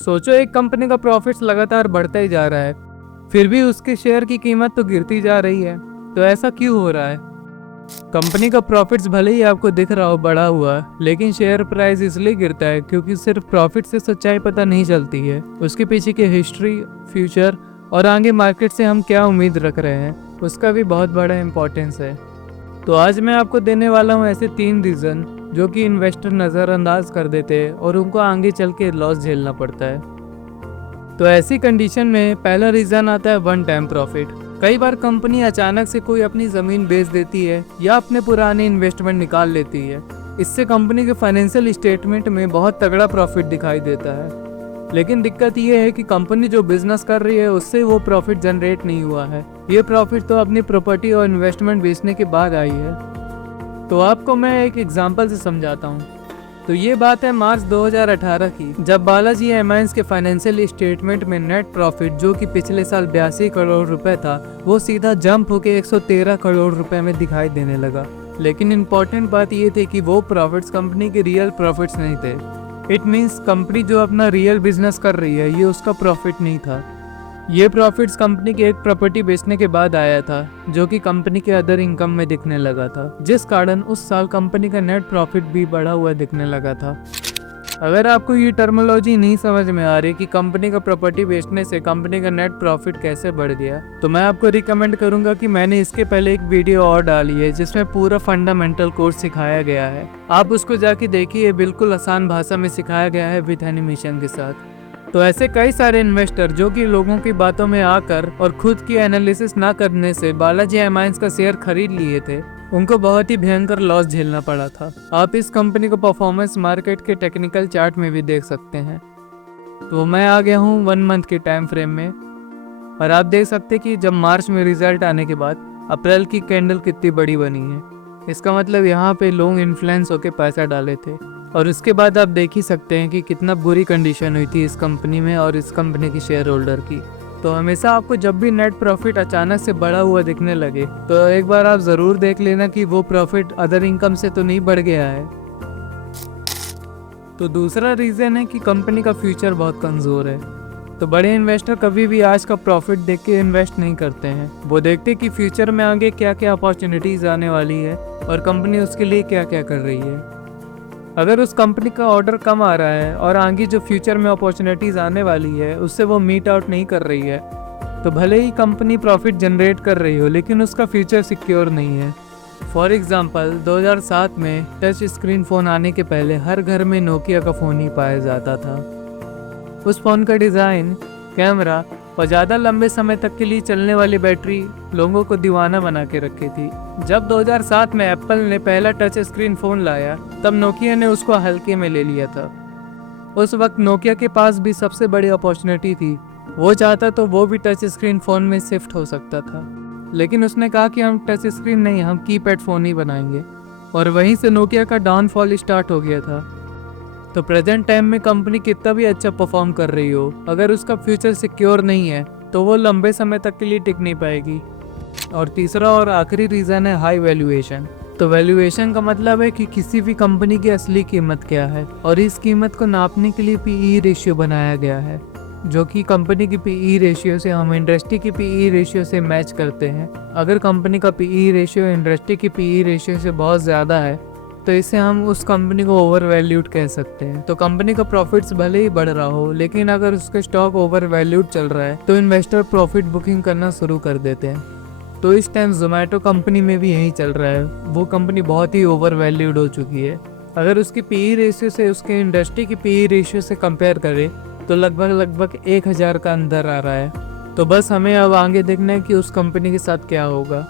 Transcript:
सोचो एक कंपनी का प्रॉफिट्स लगातार बढ़ता ही जा रहा है, फिर भी उसके शेयर की कीमत तो गिरती जा रही है। तो ऐसा क्यों हो रहा है? कंपनी का प्रॉफिट्स भले ही आपको दिख रहा हो बढ़ा हुआ, लेकिन शेयर प्राइस इसलिए गिरता है क्योंकि सिर्फ प्रॉफिट से सच्चाई पता नहीं चलती है। उसके पीछे की हिस्ट्री, फ्यूचर और आगे मार्केट से हम क्या उम्मीद रख रहे हैं, उसका भी बहुत बड़ा इम्पोर्टेंस है। तो आज मैं आपको देने वाला हूँ ऐसे 3 रीज़न जो कि इन्वेस्टर नज़रअंदाज कर देते हैं और उनको आगे चल के लॉस झेलना पड़ता है। तो ऐसी कंडीशन में पहला रीज़न आता है वन टाइम प्रॉफिट। कई बार कंपनी अचानक से कोई अपनी ज़मीन बेच देती है या अपने पुराने इन्वेस्टमेंट निकाल लेती है। इससे कंपनी के फाइनेंशियल स्टेटमेंट में बहुत तगड़ा प्रॉफिट दिखाई देता है। लेकिन दिक्कत ये है कि कंपनी जो बिजनेस कर रही है उससे वो प्रॉफिट जनरेट नहीं हुआ है। ये प्रॉफिट तो अपनी प्रॉपर्टी और इन्वेस्टमेंट बेचने के बाद आई है। तो आपको मैं एक एग्जांपल से समझाता हूँ। तो ये बात है मार्च 2018 की, जब बालाजी एमाइंस के फाइनेंशियल स्टेटमेंट में नेट प्रॉफिट जो कि पिछले साल 82 करोड़ रुपए था, वो सीधा जंप होकर 113 करोड़ रुपए में दिखाई देने लगा। लेकिन इम्पोर्टेंट बात ये थी कि वो प्रॉफिट्स कंपनी के रियल प्रॉफिट्स नहीं थे। इट मीन्स कंपनी जो अपना रियल बिजनेस कर रही है ये उसका प्रॉफिट नहीं था। ये प्रॉफिट्स कंपनी की एक प्रॉपर्टी बेचने के बाद आया था, जो कि कंपनी के अदर इनकम में दिखने लगा था, जिस कारण उस साल कंपनी का नेट प्रॉफिट भी बढ़ा हुआ दिखने लगा था। अगर आपको ये टर्मिनोलॉजी नहीं समझ में आ रही कि कंपनी का प्रॉपर्टी बेचने से कंपनी का नेट प्रॉफिट कैसे बढ़ गया, तो मैं आपको रिकमेंड करूंगा कि मैंने इसके पहले एक वीडियो और डाली है जिसमें पूरा फंडामेंटल कोर्स सिखाया गया है। आप उसको जाके देखिए, बिल्कुल आसान भाषा में सिखाया गया है विद एनिमेशन के साथ। तो ऐसे कई सारे इन्वेस्टर जो कि लोगों की बातों में आकर और खुद की एनालिसिस ना करने से बालाजी एमाइंस का शेयर खरीद लिए थे, उनको बहुत ही भयंकर लॉस झेलना पड़ा था। आप इस कंपनी को परफॉर्मेंस मार्केट के टेक्निकल चार्ट में भी देख सकते हैं। तो मैं आ गया हूँ 1 मंथ के टाइम फ्रेम में, और आप देख सकते कि जब मार्च में रिजल्ट आने के बाद अप्रैल की कैंडल कितनी बड़ी बनी है। इसका मतलब यहाँ पे लोग इन्फ्लुएंस होकर पैसा डाले थे। और उसके बाद आप देख ही सकते हैं कि कितना बुरी कंडीशन हुई थी इस कंपनी में और इस कंपनी की शेयर होल्डर की। तो हमेशा आपको जब भी नेट प्रॉफिट अचानक से बढ़ा हुआ दिखने लगे तो एक बार आप ज़रूर देख लेना कि वो प्रॉफिट अदर इनकम से तो नहीं बढ़ गया है। तो दूसरा रीज़न है कि कंपनी का फ्यूचर बहुत कमज़ोर है। तो बड़े इन्वेस्टर कभी भी आज का प्रॉफिट देख के इन्वेस्ट नहीं करते हैं। वो देखते कि फ्यूचर में आगे क्या क्या अपॉर्चुनिटीज़ आने वाली है और कंपनी उसके लिए क्या क्या कर रही है। अगर उस कंपनी का ऑर्डर कम आ रहा है और आगे जो फ्यूचर में अपॉर्चुनिटीज़ आने वाली है उससे वो मीट आउट नहीं कर रही है, तो भले ही कंपनी प्रॉफिट जनरेट कर रही हो लेकिन उसका फ्यूचर सिक्योर नहीं है। फॉर एग्जांपल 2007 में टच स्क्रीन फ़ोन आने के पहले हर घर में नोकिया का फ़ोन ही पाया जाता था। उस फ़ोन का डिज़ाइन, कैमरा और ज़्यादा लंबे समय तक के लिए चलने वाली बैटरी लोगों को दीवाना बना के रखी थी। जब 2007 में एप्पल ने पहला टच स्क्रीन फ़ोन लाया तब नोकिया ने उसको हल्के में ले लिया था। उस वक्त नोकिया के पास भी सबसे बड़ी अपॉर्चुनिटी थी। वो चाहता तो वो भी टच स्क्रीन फ़ोन में शिफ्ट हो सकता था, लेकिन उसने कहा कि हम टच स्क्रीन नहीं, हम कीपैड फ़ोन ही बनाएंगे। और वहीं से नोकिया का डाउनफॉल स्टार्ट हो गया था। तो प्रेजेंट टाइम में कंपनी कितना भी अच्छा परफॉर्म कर रही हो, अगर उसका फ्यूचर सिक्योर नहीं है तो वो लंबे समय तक के लिए टिक नहीं पाएगी। और तीसरा और आखिरी रीज़न है हाई वैल्यूएशन। तो वैल्यूएशन का मतलब है कि किसी भी कंपनी की असली कीमत क्या है, और इस कीमत को नापने के लिए पीई रेशियो बनाया गया है, जो कि कंपनी की पीई रेशियो से हम इंडस्ट्री की पीई रेशियो से मैच करते हैं। अगर कंपनी का पीई रेशियो इंडस्ट्री की पीई रेशियो से बहुत ज़्यादा है तो इससे हम उस कंपनी को ओवर वैल्यूड कह सकते हैं। तो कंपनी का प्रॉफिट्स भले ही बढ़ रहा हो, लेकिन अगर उसका स्टॉक ओवर वैल्यूड चल रहा है तो इन्वेस्टर प्रॉफिट बुकिंग करना शुरू कर देते हैं। तो इस टाइम जोमेटो कंपनी में भी यही चल रहा है। वो कंपनी बहुत ही ओवर वैल्यूड हो चुकी है। अगर उसकी पीई रेशियो से उसके इंडस्ट्री की पीई रेशियो से कंपेयर करें तो लगभग 1000 का अंदर आ रहा है। तो बस हमें अब आगे देखना है कि उस कंपनी के साथ क्या होगा।